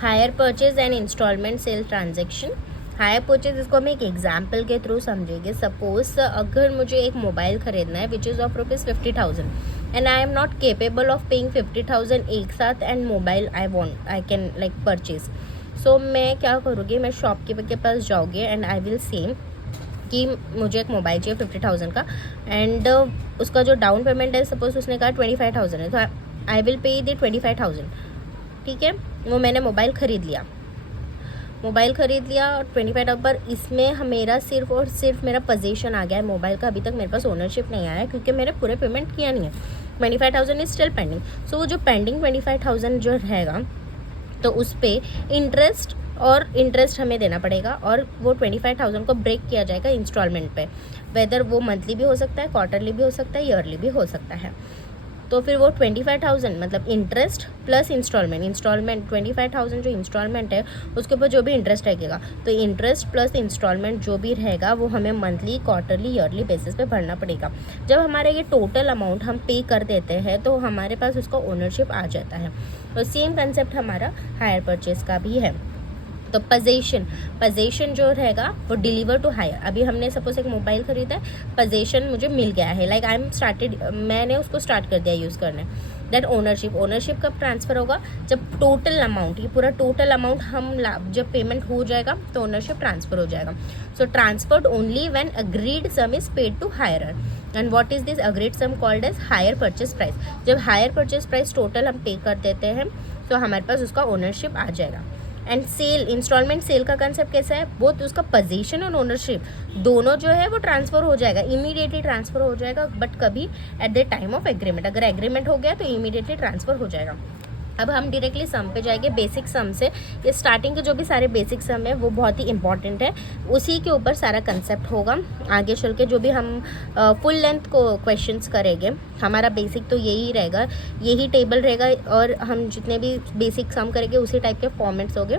Higher purchase and instalment sale transaction. Hire purchase इसको हम एक एग्जाम्पल के थ्रू समझेंगे। सपोज अगर मुझे एक मोबाइल खरीदना है which is of ₹50,000 and I am not capable of paying 50,000 एक साथ and mobile I can like purchase. So मैं क्या करूँगी, मैं शॉपकीपर के पास जाऊँगी एंड आई विल से कि मुझे एक मोबाइल चाहिए 50,000 का एंड उसका जो डाउन पेमेंट है सपोज उसने कहा 25,000 है, तो आई विल पे द 25,000। ठीक है, वो मैंने मोबाइल ख़रीद लिया और 25,000 पर इसमें मेरा सिर्फ और सिर्फ मेरा पोजीशन आ गया है मोबाइल का। अभी तक मेरे पास ओनरशिप नहीं आया है क्योंकि मैंने पूरे पेमेंट किया नहीं है। 25,000 इज स्टिल पेंडिंग। सो वो जो पेंडिंग 25,000 जो रहेगा तो उस पर इंटरेस्ट हमें देना पड़ेगा और वो 25,000 को ब्रेक किया जाएगा इंस्टॉलमेंट पे। वेदर वो मंथली भी हो सकता है, क्वार्टरली भी हो सकता है, ईयरली भी हो सकता है। तो फिर वो 25,000 मतलब इंटरेस्ट प्लस इंस्टॉलमेंट 25,000 जो इंस्टॉलमेंट है उसके ऊपर जो भी इंटरेस्ट रहेगा, तो इंटरेस्ट प्लस इंस्टॉलमेंट जो भी रहेगा वो हमें मंथली, क्वार्टरली, ईयरली बेसिस पे भरना पड़ेगा। जब हमारा ये टोटल अमाउंट हम पे कर देते हैं तो हमारे पास उसका ओनरशिप आ जाता है। तो सेम कंसेप्ट हमारा हायर परचेज का भी है। तो पोजेशन जो रहेगा वो डिलीवर टू हायर। अभी हमने सपोज एक मोबाइल खरीदा है, पोजेशन मुझे मिल गया है, लाइक मैंने उसको स्टार्ट कर दिया यूज़ करने। दैट ओनरशिप कब ट्रांसफ़र होगा, जब टोटल अमाउंट, ये पूरा टोटल अमाउंट जब पेमेंट हो जाएगा तो ओनरशिप ट्रांसफ़र हो जाएगा। So transferred only when agreed sum is paid to hirer. And what is this agreed sum called as hire purchase price. जब हायर परचेज प्राइस टोटल हम पे कर देते हैं तो हमारे पास उसका ओनरशिप आ जाएगा। एंड सेल, इंस्टॉलमेंट सेल का कंसेप्ट कैसा है, बोथ उसका पोजीशन और ओनरशिप दोनों जो है वो ट्रांसफ़र हो जाएगा, इमीडिएटली ट्रांसफ़र हो जाएगा, बट कभी at the time of agreement. अगर एग्रीमेंट हो गया तो इमीडिएटली ट्रांसफ़र हो जाएगा। अब हम डायरेक्टली सम पे जाएंगे, बेसिक सम से। ये स्टार्टिंग के जो भी सारे बेसिक सम है वो बहुत ही इंपॉर्टेंट है, उसी के ऊपर सारा कंसेप्ट होगा। आगे चल के जो भी हम फुल लेंथ को क्वेश्चंस करेंगे, हमारा बेसिक तो यही रहेगा, यही टेबल रहेगा और हम जितने भी बेसिक सम करेंगे उसी टाइप के फॉर्मेट्स होंगे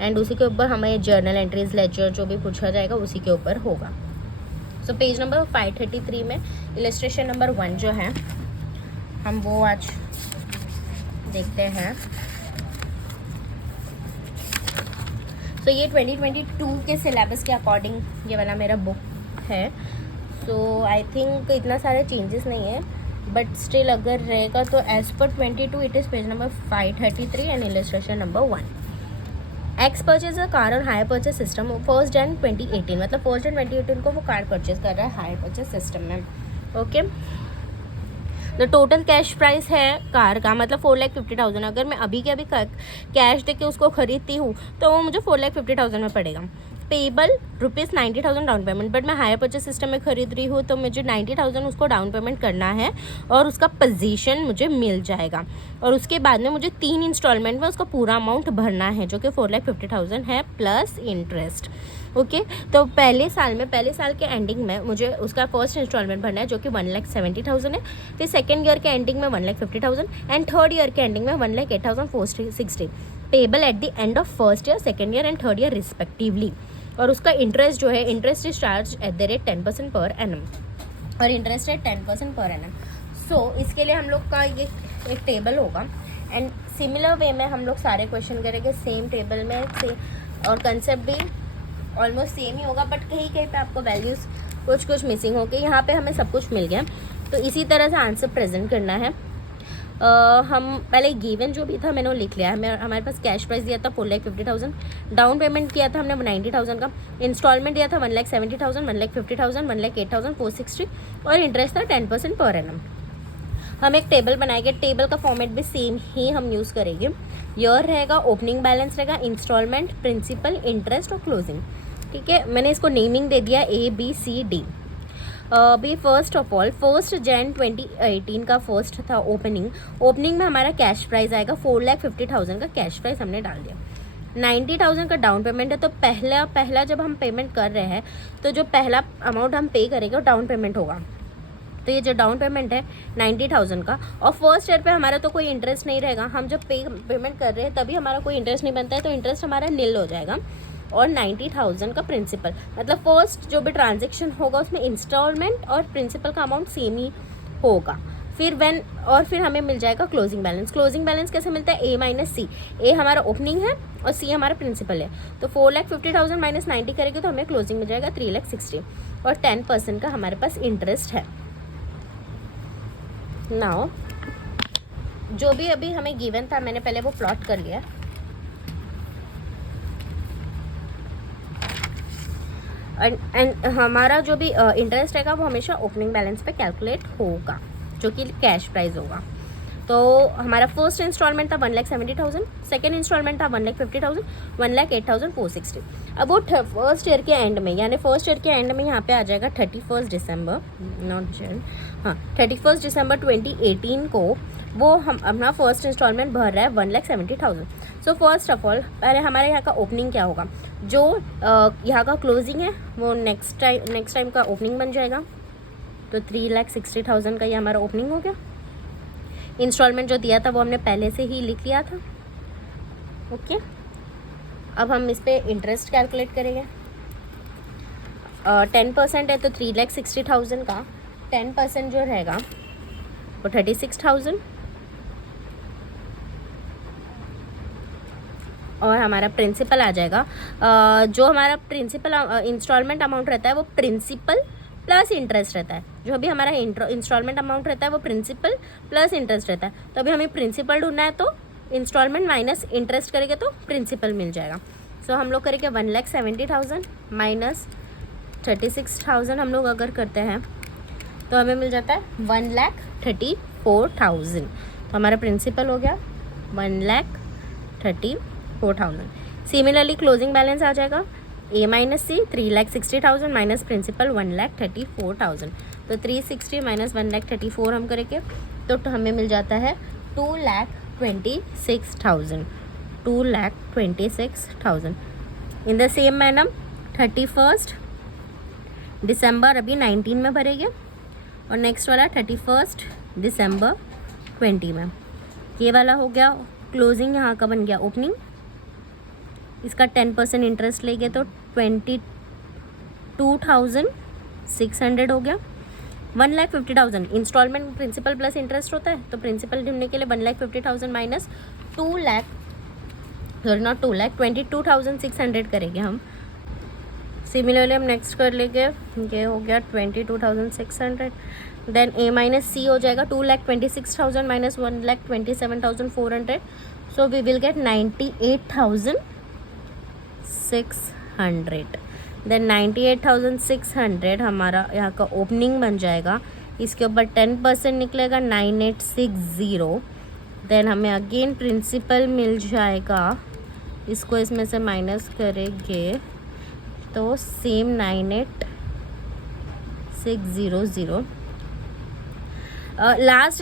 एंड उसी के ऊपर हमें जर्नल एंट्रीज, लेजर जो भी पूछा जाएगा उसी के ऊपर होगा। सो पेज नंबर 533 में इलस्ट्रेशन नंबर 1 जो है हम वो आज देखते हैं। सो ये 2022 के सिलेबस के अकॉर्डिंग ये वाला मेरा बुक है। सो आई थिंक इतना सारे चेंजेस नहीं है, बट स्टिल अगर रहेगा तो as per 22 it is page number 533 and illustration number 1। X purchase a car और हायर परचेज सिस्टम 1 Jan 2018, मतलब 1 Jan 2018 को वो कार परचेज कर रहा है हायर परचेज सिस्टम में। ओके, तो टोटल कैश प्राइस है कार का मतलब 4,50,000। अगर मैं अभी के अभी कैश दे के उसको खरीदती हूँ तो वो मुझे 4,50,000 में पड़ेगा। पेबल ₹90,000 डाउन पेमेंट, बट मैं हायर परचेज सिस्टम में खरीद रही हूँ तो मुझे 90,000 उसको डाउन पेमेंट करना है और उसका पोजीशन मुझे मिल जाएगा और उसके बाद में मुझे 3 इंस्टॉलमेंट में उसका पूरा अमाउंट भरना है जो कि 4,50,000 है प्लस इंटरेस्ट। ओके, तो पहले साल के एंडिंग में मुझे उसका फर्स्ट इंस्टॉलमेंट भरना है जो कि 1,70,000 है, फिर सेकेंड ईयर के एंडिंग में 1,50,000 एंड थर्ड ईयर के एंडिंग में 1,08,460 payable eight the end of first year, second year and third year respectively. और उसका इंटरेस्ट जो है, interest is charge at the rate 10% per annum और इंटरेस्ट रेट 10% पर एनम। सो इसके लिए हम लोग का ये एक टेबल होगा एंड सिमिलर वे में हम लोग सारे क्वेश्चन करेंगे सेम टेबल में से, और कंसेप्ट भी ऑलमोस्ट सेम ही होगा, बट कहीं कहीं पे आपको वैल्यूज़ कुछ मिसिंग होगी। यहाँ पे हमें सब कुछ मिल गया, तो इसी तरह से आंसर प्रेजेंट करना है। हम पहले गिवन जो भी था मैंने वो लिख लिया है। हमारे पास कैश प्राइस दिया था 4,50,000, डाउन पेमेंट किया था हमने 90,000 का, इंस्टॉलमेंट दिया था 1,70,000, 1,50,000, 1,08,460 और इंटरेस्ट था 10% पर एनम। हम एक टेबल बनाएंगे, टेबल का फॉर्मेट भी सेम ही हम यूज़ करेंगे। ईयर रहेगा, ओपनिंग बैलेंस रहेगा, इंस्टॉलमेंट, प्रिंसिपल, इंटरेस्ट और क्लोजिंग। ठीक है, मैंने इसको नेमिंग दे दिया ABCD। अभी फर्स्ट ऑफ ऑल 1 Jan 2018 का फर्स्ट था ओपनिंग में हमारा कैश प्राइस आएगा 4,50,000 का कैश प्राइस हमने डाल दिया। 90,000 का डाउन पेमेंट है, तो पहला जब हम पेमेंट कर रहे हैं तो जो पहला अमाउंट हम पे करेंगे वो डाउन पेमेंट होगा। तो ये जो डाउन पेमेंट है 90,000 का, और फर्स्ट ईयर पे हमारा तो कोई इंटरेस्ट नहीं रहेगा। हम जब पेमेंट कर रहे हैं तभी हमारा कोई इंटरेस्ट नहीं बनता है, तो इंटरेस्ट हमारा नील हो जाएगा। और 90,000 का प्रिंसिपल, मतलब फर्स्ट जो भी ट्रांजेक्शन होगा उसमें इंस्टॉलमेंट और प्रिंसिपल का अमाउंट सेम ही होगा। फिर हमें मिल जाएगा क्लोजिंग बैलेंस। क्लोजिंग बैलेंस कैसे मिलता है? ए माइनस सी। ए हमारा ओपनिंग है और सी हमारा प्रिंसिपल है। तो 4,50,000 माइनस 90 करेंगे तो हमें क्लोजिंग मिल जाएगा 3,60,000 और 10% का हमारे पास इंटरेस्ट है। नाउ जो भी अभी हमें गिवन था मैंने पहले वो प्लॉट कर लिया। एंड हमारा जो भी इंटरेस्ट रहेगा वो हमेशा ओपनिंग बैलेंस पे कैलकुलेट होगा, जो कि कैश प्राइस होगा। तो हमारा फर्स्ट इंस्टॉलमेंट था 1,70,000, सेकेंड इंस्टॉलमेंट था 1,50,000, 1,08,460। अब वो फर्स्ट ईयर के एंड में, यानी फर्स्ट ईयर के एंड में यहाँ पे आ जाएगा 31 दिसंबर, नॉट जन, हाँ 31 दिसंबर 2018 को वो हम अपना फर्स्ट इंस्टॉलमेंट भर रहा है 1,70,000। सो फर्स्ट ऑफ ऑल पहले हमारे यहाँ का ओपनिंग क्या होगा, जो यहाँ का क्लोजिंग है वो नेक्स्ट टाइम का ओपनिंग बन जाएगा। तो 3,60,000 का ये हमारा ओपनिंग हो गया। इंस्टॉलमेंट जो दिया था वो हमने पहले से ही लिख लिया था। ओके, अब हम इस पे इंटरेस्ट कैलकुलेट करेंगे। 10% है तो 3,60,000 का 10% जो रहेगा वो 36,000 और हमारा प्रिंसिपल आ जाएगा। जो हमारा प्रिंसिपल इंस्टॉलमेंट अमाउंट रहता है वो प्रिंसिपल प्लस इंटरेस्ट रहता है। जो भी हमारा इंस्टॉलमेंट अमाउंट रहता है वो प्रिंसिपल प्लस इंटरेस्ट रहता है। तो अभी हमें प्रिंसिपल ढूंढना है तो इंस्टॉलमेंट माइनस इंटरेस्ट करेंगे तो प्रिंसिपल मिल जाएगा। सो हम लोग करेंगे 1,70,000 माइनस 36,000 हम लोग अगर करते हैं तो हमें मिल जाता है 1,34,000। तो हमारा प्रिंसिपल हो गया 1,34,000। सिमिलरली क्लोजिंग बैलेंस आ जाएगा ए माइनस सी 3,60,000 माइनस प्रिंसिपल 1,34,000। तो 360 माइनस 1,34,000 हम करेंगे तो हमें मिल जाता है 2,26,000। 2,26,000 इन द सेम मैनर 31 दिसंबर अभी 19 में भरेंगे और नेक्स्ट वाला 31 दिसंबर 20 में। ये वाला हो गया क्लोजिंग, यहाँ का बन गया ओपनिंग। इसका 10% इंटरेस्ट लेंगे तो 22,600 हो गया। 1,50,000 इंस्टॉलमेंट प्रिंसिपल प्लस इंटरेस्ट होता है, तो प्रिंसिपल ढूंढने के लिए 1,50,000 माइनस 22,600 करेंगे हम। सिमिलरली हम नेक्स्ट कर लेंगे, ये हो गया 22,600। देन ए माइनस सी हो जाएगा 2,26,000 minus 1,27,400। So we will get 98,600। Then 98,600 हमारा यहाँ का ओपनिंग बन जाएगा। इसके ऊपर 10% निकलेगा 9,860। देन हमें अगेन प्रिंसिपल मिल जाएगा, इसको इसमें से माइनस करेंगे तो सेम 98,600। लास्ट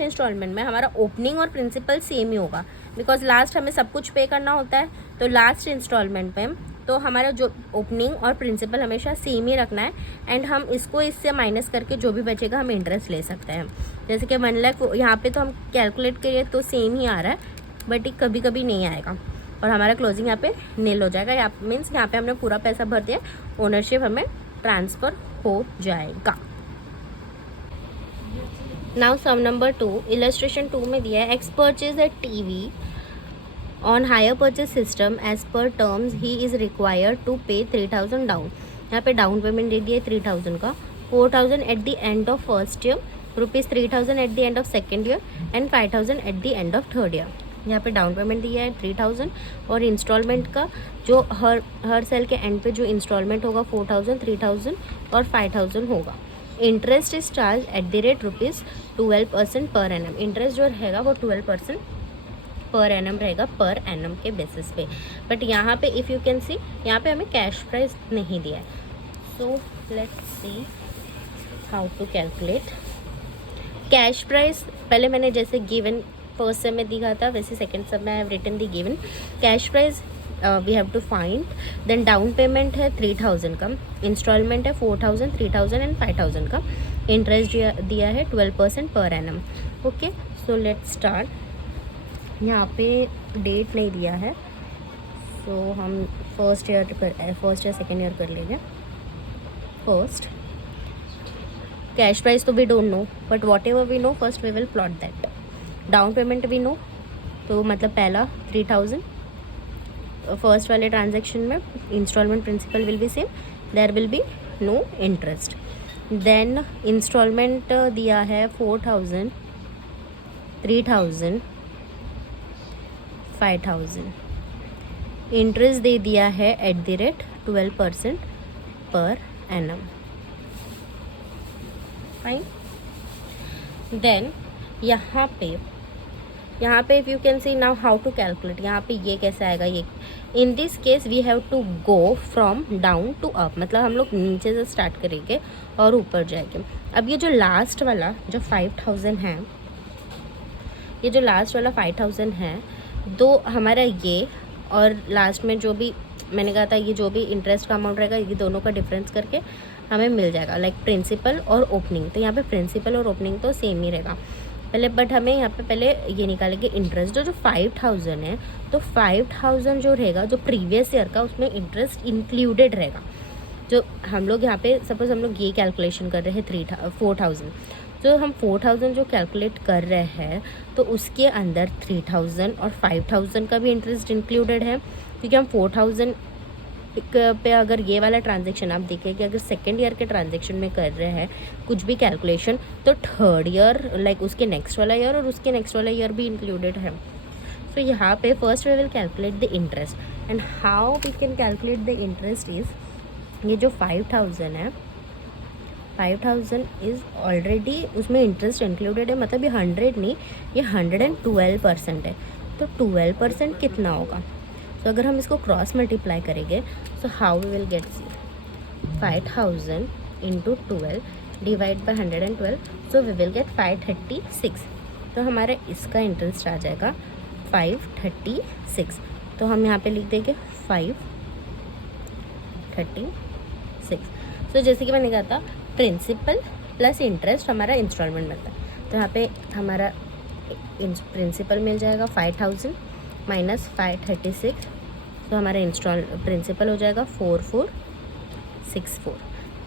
इंस्टॉलमेंट में हमारा ओपनिंग और प्रिंसिपल सेम ही होगा, बिकॉज लास्ट हमें सब कुछ पे करना होता है। तो लास्ट इंस्टॉलमेंट में तो हमारा जो ओपनिंग और प्रिंसिपल हमेशा सेम ही रखना है एंड हम इसको इससे माइनस करके जो भी बचेगा हम इंटरेस्ट ले सकते हैं। जैसे कि 1 लाख यहाँ पे तो हम कैलकुलेट करिए तो सेम ही आ रहा है, बट ये कभी कभी नहीं आएगा और हमारा क्लोजिंग यहाँ पे नील हो जाएगा। यहाँ मीन्स यहाँ पे हमने पूरा पैसा भर दिया, ओनरशिप हमें ट्रांसफ़र हो जाएगा। नाउ सम नंबर 2, इलस्ट्रेशन 2 में दिया है X purchase a TV on hire purchase system as per terms he is required to pay 3,000 down. यहाँ पे डाउन पेमेंट दे दिया है 3,000 का, 4,000 eight the end of first year, ₹3,000 eight the end of second year and 5,000 eight the end of third year. यहाँ पे down payment दिया है 3,000 और इंस्टॉलमेंट का जो हर सेल के एंड पे जो इंस्टॉलमेंट होगा 4,000, 3,000 और 5,000 होगा। Interest is charge at the rate ₹12% per annum. Interest जो रहेगा वो 12% पर एनम रहेगा, पर एनम के बेसिस पे। बट यहाँ पे इफ़ यू कैन सी यहाँ पे हमें कैश प्राइस नहीं दिया है। So let's see how to calculate cash price. पहले मैंने जैसे गिवन फर्स्ट सब में दिखा था वैसे सेकंड सब में I have written the given cash price we have to find. Then down payment है 3,000 का, इंस्टॉलमेंट है 4,000, 3,000 एंड 5,000 का, इंटरेस्ट दिया है 12% per annum. Okay, so let's start. यहाँ पे डेट नहीं दिया है, सो हम फर्स्ट या सेकेंड ईयर कर लेंगे। फर्स्ट कैश प्राइस तो we don't know, but whatever we know first we will plot that. Down payment we know, तो मतलब पहला 3000 फर्स्ट वाले ट्रांजेक्शन में. Instalment principal will be same, there will be no interest. Then instalment दिया है 4000, 3000, 5000. Interest दे दिया है @12% per annum. Fine. Then यहाँ पे if you can see now how to calculate. यहाँ पे ये कैसे आएगा, ये in this case we have to go from down to up, मतलब हम लोग नीचे से स्टार्ट करेंगे और ऊपर जाएंगे. अब ये जो लास्ट वाला जो 5000 है, ये जो लास्ट वाला 5000 है, तो हमारा ये और लास्ट में जो भी मैंने कहा था ये जो भी इंटरेस्ट का अमाउंट रहेगा, ये दोनों का डिफरेंस करके हमें मिल जाएगा. लाइक प्रिंसिपल और ओपनिंग, तो यहाँ पे प्रिंसिपल और ओपनिंग तो सेम ही रहेगा पहले, बट हमें यहाँ पे पहले ये निकालेंगे इंटरेस्ट. जो 5000 है, तो 5000 जो रहेगा जो प्रीवियस ईयर का, उसमें इंटरेस्ट इंक्लूडेड रहेगा. जो हम लोग यहाँ पे सपोज हम लोग ये कैलकुलेशन कर रहे हैं 4000, जो हम 4000 जो कैलकुलेट कर रहे हैं, तो उसके अंदर 3000 और 5000 का भी इंटरेस्ट इंक्लूडेड है. क्योंकि हम 4000 पे अगर ये वाला ट्रांजेक्शन आप देखें कि अगर सेकेंड ईयर के ट्रांजेक्शन में कर रहे हैं कुछ भी कैलकुलेशन, तो थर्ड ईयर लाइक उसके नेक्स्ट वाला ईयर और उसके नेक्स्ट वाला ईयर भी इंक्लूडेड है. सो यहाँ पे first we will calculate the interest. And how we can calculate the interest is, ये जो 5000 है, 5000 इज़ ऑलरेडी उसमें इंटरेस्ट इंक्लूडेड है, मतलब ये 100 नहीं, ये 112% है. तो 12% कितना होगा. तो अगर हम इसको क्रॉस मल्टीप्लाई करेंगे, so how we will get 5000 into 12 divide by 112, so we will get 536. तो हमारा इसका इंटरेस्ट आ जाएगा 536. तो हम यहाँ पे लिख देंगे 536. तो जैसे कि मैंने कहा था प्रिंसिपल प्लस इंटरेस्ट हमारा इंस्टॉलमेंट बनता है. तो यहाँ पे हमारा प्रिंसिपल मिल जाएगा 5000 माइनस 536, तो हमारा प्रिंसिपल हो जाएगा 4464.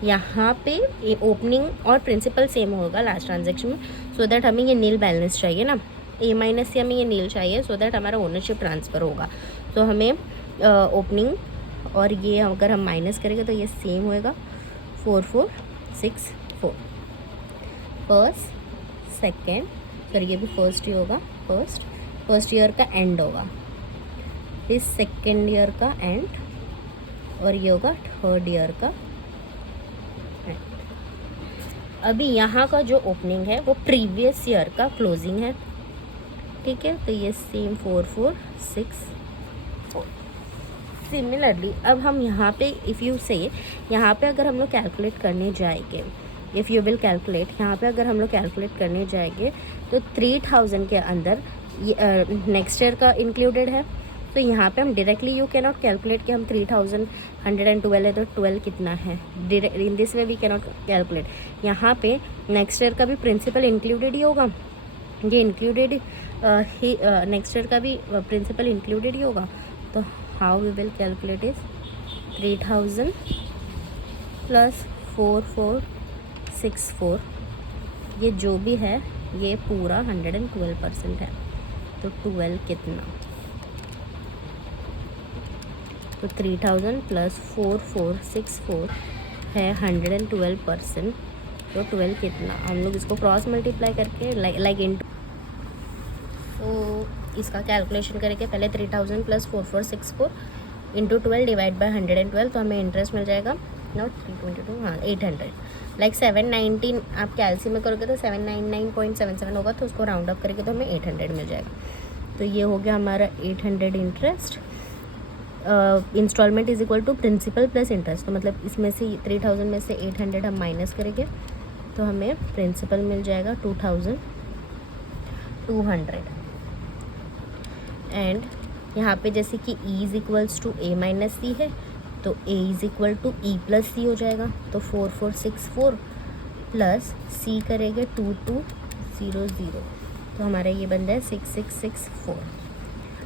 यहाँ पे ओपनिंग और प्रिंसिपल सेम होगा लास्ट ट्रांजेक्शन में, सो दैट हमें ये नील बैलेंस चाहिए ना, ए माइनस से हमें ये नील चाहिए, सो दैट हमारा ओनरशिप ट्रांसफ़र होगा. तो हमें ओपनिंग और ये अगर हम माइनस करेंगे तो ये सेम होएगा 4464. फर्स्ट सेकेंड, सॉरी ये भी फर्स्ट ही होगा, फर्स्ट ईयर का एंड होगा, फिर सेकेंड ईयर का एंड, और ये होगा थर्ड ईयर का एंड. अभी यहाँ का जो ओपनिंग है वो प्रीवियस ईयर का क्लोजिंग है, ठीक है. तो ये सेम 4464. सिमिलरली अब हम यहाँ पे इफ़ यू से यहाँ पे अगर हम लोग कैलकुलेट करने जाएंगे, इफ़ यू विल कैलकुलेट, यहाँ पे अगर हम लोग कैलकुलेट करने जाएंगे तो 3000 के अंदर नेक्स्ट ईयर का इंक्लूडेड है. तो यहाँ पे हम directly you can not calculate कि हम 3112 है तो 12 कितना है. In this way we can not calculate. यहाँ पे नेक्स्ट ईयर का भी प्रिंसिपल इंक्लूडेड ही होगा, ये इंक्लूडेड ही नेक्स्ट ईयर का भी प्रिंसिपल इंक्लूडेड ही होगा. तो how we will calculate is 3000 plus 4464, ये जो भी है ये पूरा 112% है. तो 12 कितना, तो 3000 प्लस 4464 है 112%. तो 12 कितना, हम लोग इसको क्रॉस मल्टीप्लाई करके लाइक इनटू, तो इसका कैलकुलेशन करेंगे पहले 3000 प्लस 4464 इंटू 12 डिवाइड बाई 112, तो हमें इंटरेस्ट मिल जाएगा नॉट 322, हाँ 800. लाइक 719 आप कैलसी में करोगे तो 799.77 होगा, तो उसको राउंड अप करेंगे तो हमें 800 मिल जाएगा. तो ये हो गया हमारा 800 interest. Instalment is equal to principal plus interest. तो मतलब इसमें से 3000 में से 800 हम माइनस करेंगे तो हमें प्रिंसिपल मिल जाएगा 2200. एंड यहाँ पे जैसे कि E is equals to A minus C है, तो A is equal to E plus C हो जाएगा. तो 4464 प्लस C करेंगे 2200, तो हमारा ये बन जाए 6664.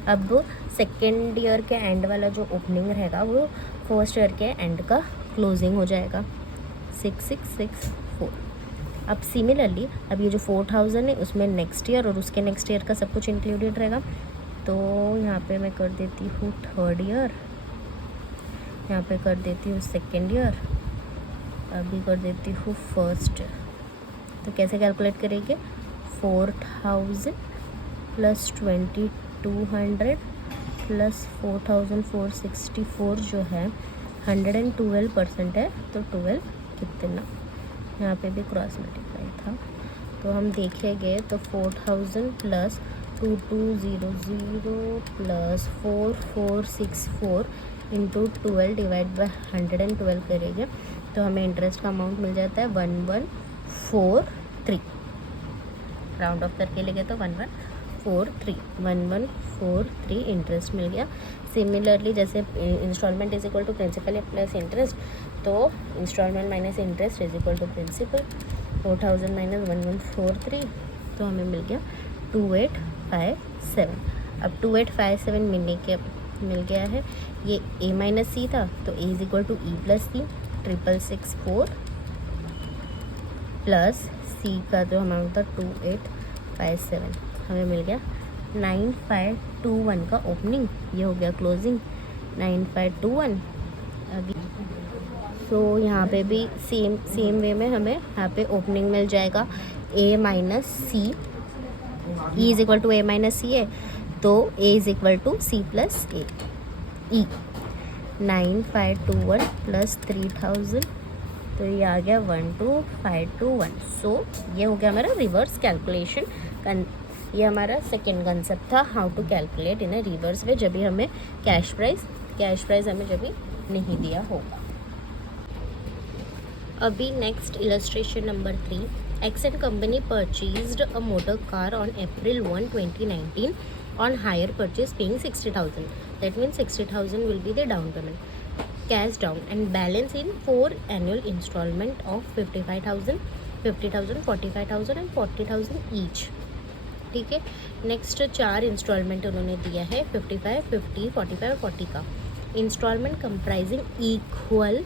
अब सेकेंड ईयर के एंड वाला जो ओपनिंग रहेगा वो फर्स्ट ईयर के एंड का क्लोजिंग हो जाएगा 6664. अब सिमिलरली अब ये जो 4000 है उसमें नेक्स्ट ईयर और उसके नेक्स्ट ईयर का सब कुछ इंक्लूडेड रहेगा। तो यहाँ पे मैं कर देती हूँ 3rd ईयर, यहाँ पे कर देती हूँ 2nd ईयर, अभी कर देती हूँ 1st ईयर। तो कैसे कैलकुलेट करेंगे, 4000 प्लस 2200 प्लस 4464 जो है 112% है, तो 12 कितना, यहाँ पे भी क्रॉस मल्टीप्लाई था तो हम देखेंगे तो 4000 plus 2200 plus 4464 into 12 divide by 112 करेंगे तो हमें इंटरेस्ट का अमाउंट मिल जाता है 1143। राउंड ऑफ करके लेंगे तो 1143 इंटरेस्ट मिल गया। सिमिलरली जैसे instalment is equal to principal plus interest, तो instalment minus interest is equal to principal. 4000 minus 1143 तो हमें मिल गया 2857। अब 2857 मिल गया है, ये a माइनस सी था तो a is equal to E plus C, 6664 plus C का जो अमाउंट था 2857 हमें मिल गया 9521 का ओपनिंग, ये हो गया क्लोजिंग 9521। अभी सो यहाँ पे भी सेम वे में हमें यहाँ पे ओपनिंग मिल जाएगा a minus C, E is equal to a minus C है तो a is equal to c plus A, E 9521 plus 3000 तो ये आ गया 12521। सो ये हो गया हमारा रिवर्स कैलकुलेशन। ये हमारा सेकेंड कंसेप्ट था, how to calculate in a reverse way, जब भी हमें कैश प्राइस हमें जब भी नहीं दिया होगा। अभी next illustration number 3, x and company purchased a motor car on April 1, 2019 on hire purchase paying 60,000. That means 60,000 will be the down payment, cash down, and balance in 4 annual installment of 55,000, 50,000, 45,000 and 40,000 each। ठीक है, next 4 instalment उन्होंने दिया है 55, 50, 45 और 40 का। Instalment comprising equal,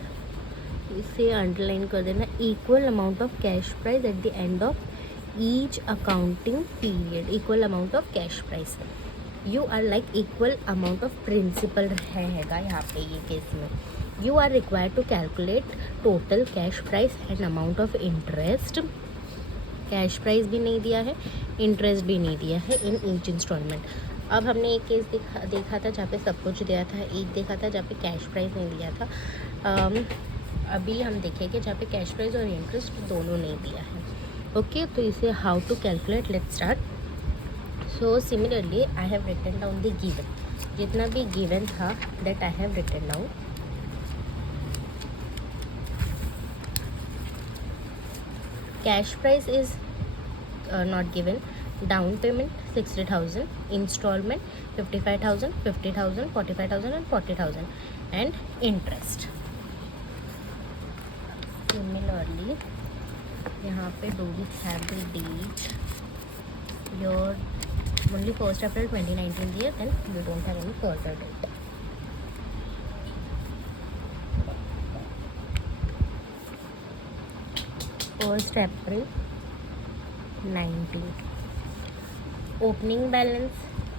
इसे underline कर देना, equal amount of cash price at the end of each accounting period, equal amount of cash price. You are like equal amount of principal रहेगा यहाँ पे ये केस में। You are required to calculate total cash price and amount of interest. Cash price भी नहीं दिया है, interest भी नहीं दिया है इन ईच इंस्टॉलमेंट। अब हमने एक केस देखा था जहाँ पे सब कुछ दिया था, एक देखा था जहाँ पे कैश प्राइस नहीं दिया था। अभी हम देखेंगे जहाँ पे कैश प्राइस और इंटरेस्ट दोनों नहीं दिया है। ओके, तो इसे how to calculate, let's start. So similarly I have written down the given, जितना भी गिवन था that I have written down. Cash price is not given, down payment 60,000, instalment 55,000, 50,000, 45,000 and 40,000 and interest. Similarly यहाँ पे do we have the date, your only 1st April 2019 दिया, then we don't have any further date। First April 19। Opening balance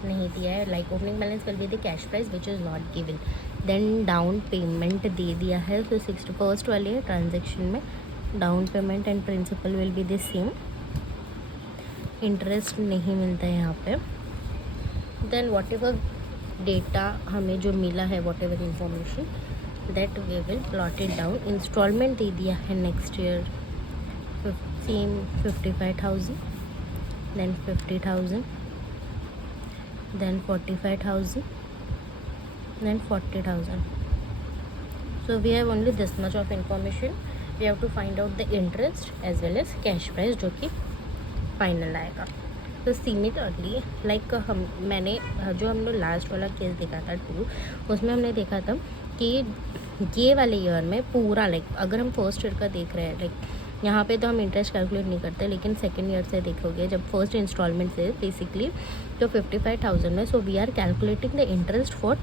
नहीं दिया है, like opening balance will be the cash price which is not given. Then down payment दे दिया है, तो 61st वाले transaction में down payment and principal will be the same. Interest नहीं मिलता है यहाँ पे। देन वॉट एवर डेटा हमें जो मिला है, whatever information that we will plot it down. Instalment दे दिया है next year same 55,000, then 50,000, then 45,000, then 40,000। So we have only this much of information. We have to find out the interest as well as cash price जो कि final आएगा। तो similarly like मैंने जो हमने लास्ट वाला केस देखा था 2, उसमें हमने देखा था कि ये वाले ईयर में पूरा लाइक अगर हम फर्स्ट ईयर का देख रहे हैं, लाइक यहाँ पे तो हम इंटरेस्ट कैलकुलेट नहीं करते, लेकिन सेकेंड ईयर से देखोगे जब फर्स्ट इंस्टॉलमेंट से बेसिकली तो 55,000 है। So we are calculating the interest for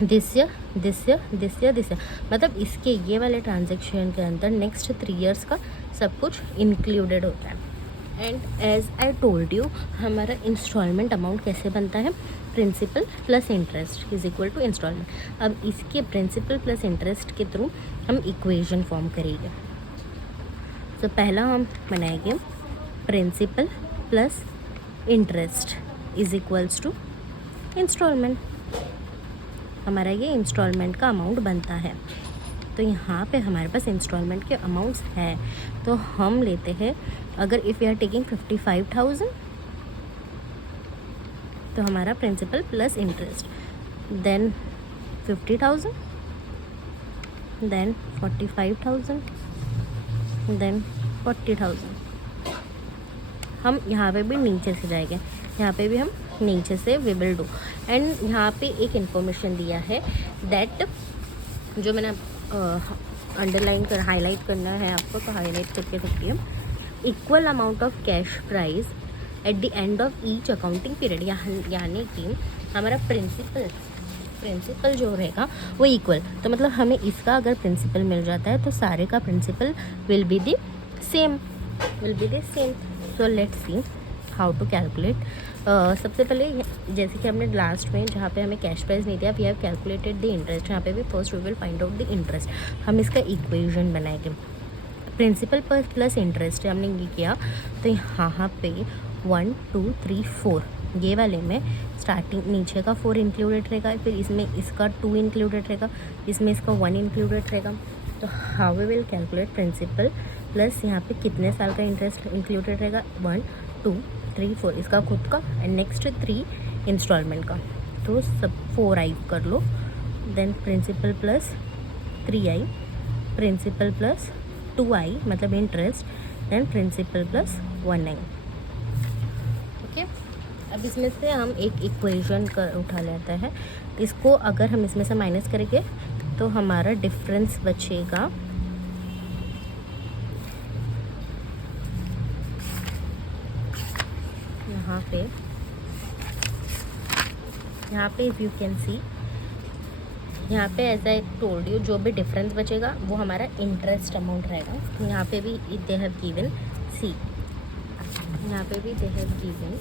this year, this year, this year, this year, मतलब इसके ये वाले ट्रांजेक्शन के अंदर नेक्स्ट 3 इयर्स का सब कुछ इंक्लूडेड होता है। And as I told you, हमारा इंस्टॉलमेंट अमाउंट कैसे बनता है, principal plus interest is equal to instalment. अब इसके प्रिंसिपल प्लस इंटरेस्ट के थ्रू हम इक्वेशन फॉर्म करेंगे। तो पहला हम बनाएंगे principal plus interest is equals to instalment. हमारा ये इंस्टॉलमेंट का अमाउंट बनता है। तो यहाँ पे हमारे पास इंस्टॉलमेंट के अमाउंट्स है, तो हम लेते हैं, अगर इफ़ यू आर टेकिंग 55,000 तो हमारा principal plus interest, then 50,000, then 45,000, then 40,000। हम यहाँ पे भी नीचे से जाएंगे, यहाँ पे भी हम नीचे से वी विल डू। एंड यहाँ पे एक इन्फॉर्मेशन दिया है दैट, जो मैंने अंडरलाइन कर हाईलाइट करना है आपको, तो हाईलाइट करके रखिए, equal amount of cash price at the end of each accounting period. यानी कि हमारा प्रिंसिपल जो रहेगा वो इक्वल, तो मतलब हमें इसका अगर प्रिंसिपल मिल जाता है तो सारे का principal will be the same. So let's see how to calculate. सबसे पहले जैसे कि हमने लास्ट में जहाँ पे हमें कैश प्राइस नहीं दिया, we have calculated the interest, यहाँ पे भी first we will find out the interest. हम इसका इक्वेशन बनाएंगे, प्रिंसिपल प्लस इंटरेस्ट हमने ये किया, तो यहाँ पे 1 2 3 4 ये वाले में स्टार्टिंग नीचे का 4 इंक्लूडेड रहेगा, फिर इसमें इसका 2 इंक्लूडेड रहेगा, इसमें इसका 1 इंक्लूडेड रहेगा। तो how we will calculate principal plus यहाँ पे कितने साल का इंटरेस्ट इंक्लूडेड रहेगा, 1 2 3 4 इसका खुद का, एंड नेक्स्ट 3 इंस्टॉलमेंट का, तो सब 4i कर लो, then principal plus 3i, principal plus 2i मतलब interest, then principal plus 1i। Okay, अब इसमें से हम एक इक्वेशन कर उठा लेते हैं, इसको अगर हम इसमें से माइनस करेंगे तो हमारा डिफरेंस बचेगा, यहाँ पे इफ़ यू कैन सी, यहाँ पे एज आई टोल्ड यू, जो भी डिफरेंस बचेगा वो हमारा इंटरेस्ट अमाउंट रहेगा। यहाँ पे भी दे हैव गिवन, सी यहाँ पे भी they have given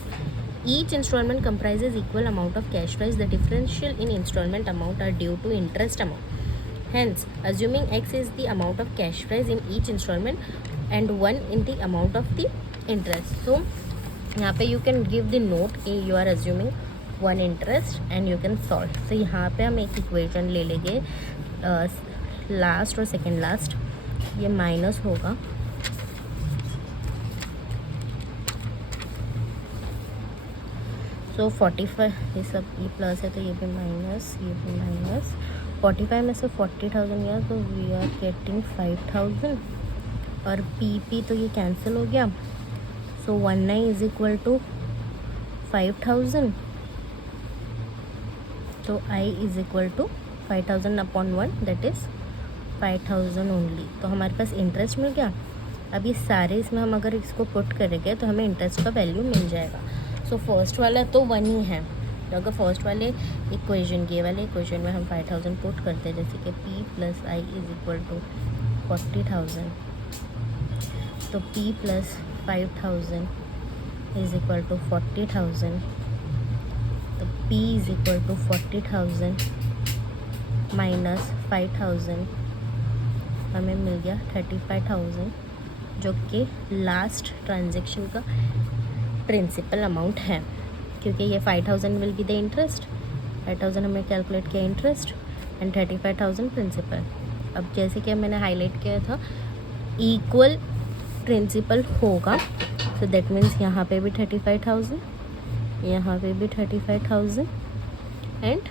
each instalment comprises equal amount of cash price, the differential in instalment amount are due to interest amount, hence assuming x is the amount of cash price in each instalment and 1 in the amount of the interest. So यहाँ पे you can give the note, you are assuming 1 interest and you can solve. तो यहाँ पे हम एक equation ले लेंगे, last और सेकेंड लास्ट, ये माइनस होगा, सो 45, ये सब ये प्लस है तो ये भी माइनस, ये भी माइनस, 45 में से 40,000 गया तो वी आर गेटिंग 5,000, और पी तो ये कैंसिल हो गया, सो 1i इज इक्वल टू 5,000, तो i is equal to 5,000 upon 1 that is 5,000 only. तो हमारे पास इंटरेस्ट मिल गया। अब ये सारे इसमें हम अगर इसको पुट करेंगे तो हमें इंटरेस्ट का वैल्यू मिल जाएगा। सो फर्स्ट वाला तो 1 ही है, तो अगर फर्स्ट वाले इक्वेशन ये वाले इक्वेशन में हम 5,000 पुट करते हैं, जैसे कि p plus I is equal to 40,000, तो p plus 5,000 is equal to 40,000, तो p is equal to 40,000 minus 5,000, हमें मिल गया 35,000, जो कि लास्ट ट्रांजेक्शन का प्रिंसिपल अमाउंट है, क्योंकि ये 5,000 विल बी द इंटरेस्ट, 5,000 हमने कैलकुलेट किया इंटरेस्ट एंड 35,000 प्रिंसिपल। अब जैसे कि मैंने हाईलाइट किया था, इक्वल प्रिंसिपल होगा, सो दैट मीन्स यहाँ पे भी 35,000, यहाँ पे भी 35,000 एंड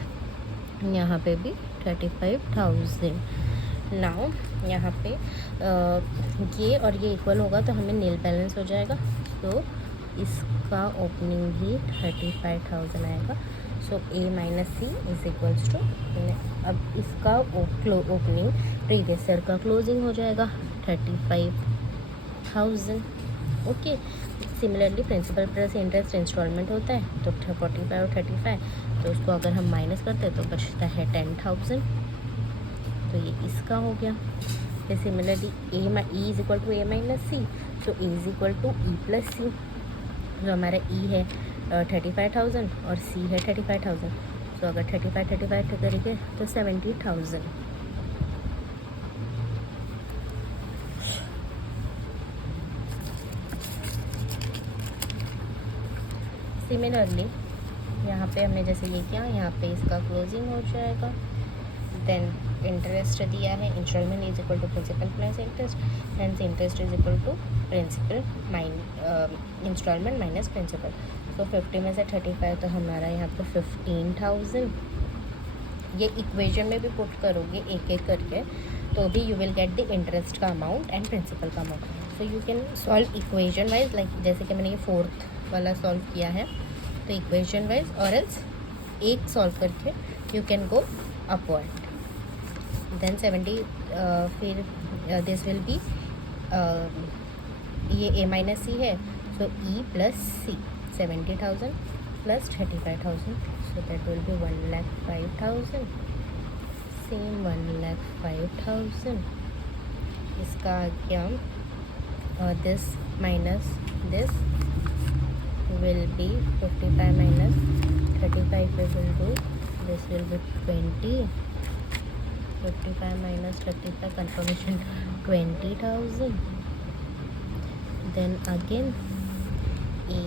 यहाँ पे भी 35,000। नाउ यहाँ पे ये और ये इक्वल होगा तो हमें नील बैलेंस हो जाएगा, तो इसका ओपनिंग ही 35,000 आएगा। So a minus C is equals to, अब इसका ओपनिंग प्रीवियस ईयर का क्लोजिंग हो जाएगा 35,000। Okay, similarly principal plus interest instalment होता है तो 45 और 35, तो उसको अगर हम माइनस करते हैं तो बचता है 10,000, तो ये इसका हो गया। फिर similarly E is equal to A minus C, तो A is equal to E plus C. जो हमारा ई है 35,000 और सी है 35,000, तो अगर 35 करेंगे तो 70,000। सिमिलरली यहाँ पे हमने जैसे ये किया, यहाँ पे इसका क्लोजिंग हो जाएगा। देन इंटरेस्ट दिया है, instalment is equal to principal plus interest, hence interest is equal to principal instalment minus principal. तो 50 में से 35 तो हमारा यहाँ पे 15,000। ये इक्वेशन में भी पुट करोगे एक एक करके तो भी you will get the interest का अमाउंट एंड प्रिंसिपल का amount. So you can solve equation wise, like जैसे कि मैंने ये 4th वाला सॉल्व किया है, तो इक्वेशन वाइज, और एल्स एक सॉल्व करके you can go upward. Then 70 फिर दिस विल बी ये ए माइनस सी है, so E plus C 70,000 plus 35,000, so that will be 1,05,000। Same 1,05,000 इसका आ गया। This minus this will be 55 minus 35 we will do, this will be 20, 55 minus 35 confirmation 20,000. Then again e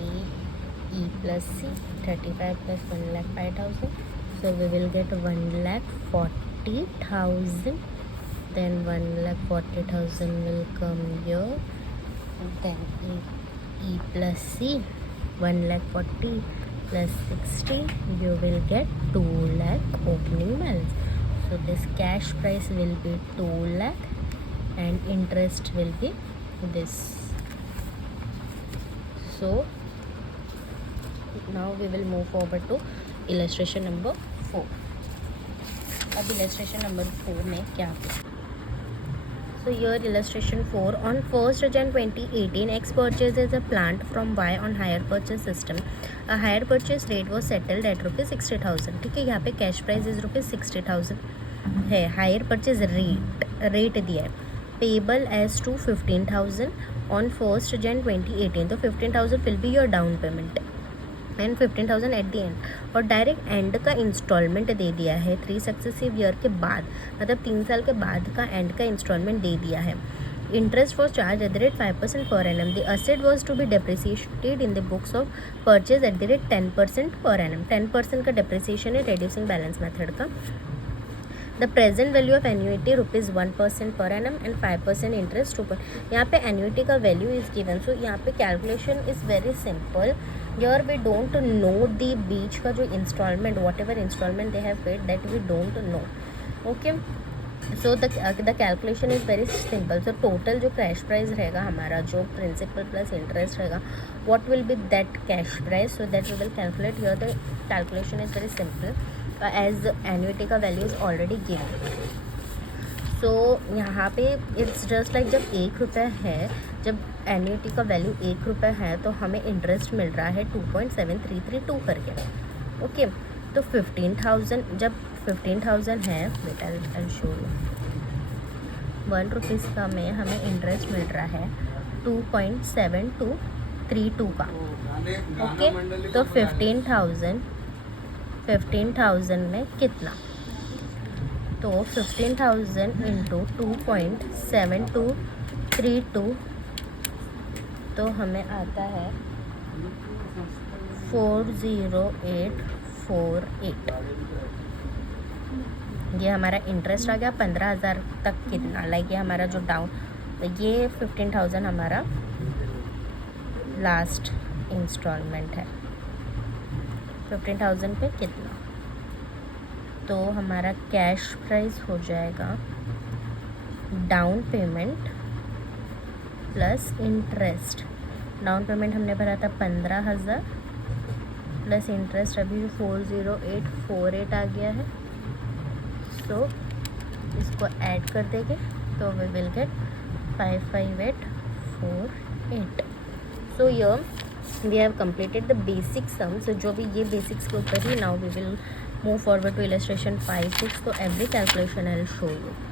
plus c 35 plus 1,05,000, so we will get 1,40,000. then 1,40,000 will come here. Then e plus c 1,40,000 plus 60, you will get 2 lakh opening balance. So this cash price will be 2 lakh and interest will be this. So now we will move forward to illustration number 4. अब illustration number 4 में क्या है? So here illustration 4, on 1st Jan 2018, X purchases a plant from Y on hire purchase system. A hire purchase rate was settled at ₹60,000. ठीक है, यहाँ पे cash price is ₹60,000 है। Hire purchase rate दिया है, payable as to 15,000 on 1st Jan 2018, तो 15,000 will be your down payment and 15,000 at the end, और direct end का इंस्टॉलमेंट दे दिया है 3 सक्सेसिव ईयर के बाद, मतलब 3 साल के बाद का एंड का इंस्टॉलमेंट दे दिया है। Interest was charged at the rate 5% per annum. The asset was to be depreciated in the books of purchase at the rate 10% per annum. 10% का डेप्रिसिएशन है रेड्यूसिंग बैलेंस मेथड का। The present value of annuity ₹1% per annum and 5% interest ऊपर। यहाँ पे annuity का value is given, so यहाँ पे calculation is very simple. Here we don't know the बीच का जो इंस्टॉलमेंट, वॉट एवर इंस्टॉलमेंट दे have paid, that we don't know. Okay, so the calculation is very simple. So total जो cash price रहेगा हमारा, जो प्रिंसिपल प्लस इंटरेस्ट रहेगा, what will be that cash price, so that we will calculate. Here the calculation is very simple as annuity का value is already given. So यहाँ पे it's just like जब ₹1 है, जब एन्यूटी का value ₹1 है तो हमें इंटरेस्ट मिल रहा है 2.7332 करके। ओके, तो 15,000, जब 15,000 है, बेटा आई शो यू, ₹1 का में हमें इंटरेस्ट मिल रहा है 2.7232 का। ओके, तो 15,000 में कितना, तो 15,000 इंटू 2.7232, तो हमें आता है 40848। ये हमारा इंटरेस्ट आ गया 15,000 तक कितना, लाइक ये हमारा जो डाउन, ये 15,000 हमारा लास्ट इंस्टॉलमेंट है। 15,000 पे कितना, तो हमारा कैश प्राइस हो जाएगा down payment plus interest. Down payment हमने भरा था 15,000 प्लस इंटरेस्ट अभी 40848 आ गया है। सो इसको ऐड कर देंगे तो we will get 55848। So yeah we have completed the basic sum. So जो भी ये बेसिक्स के ऊपर ही now we will move forward to illustration 5, 6. तो every calculation I will show you.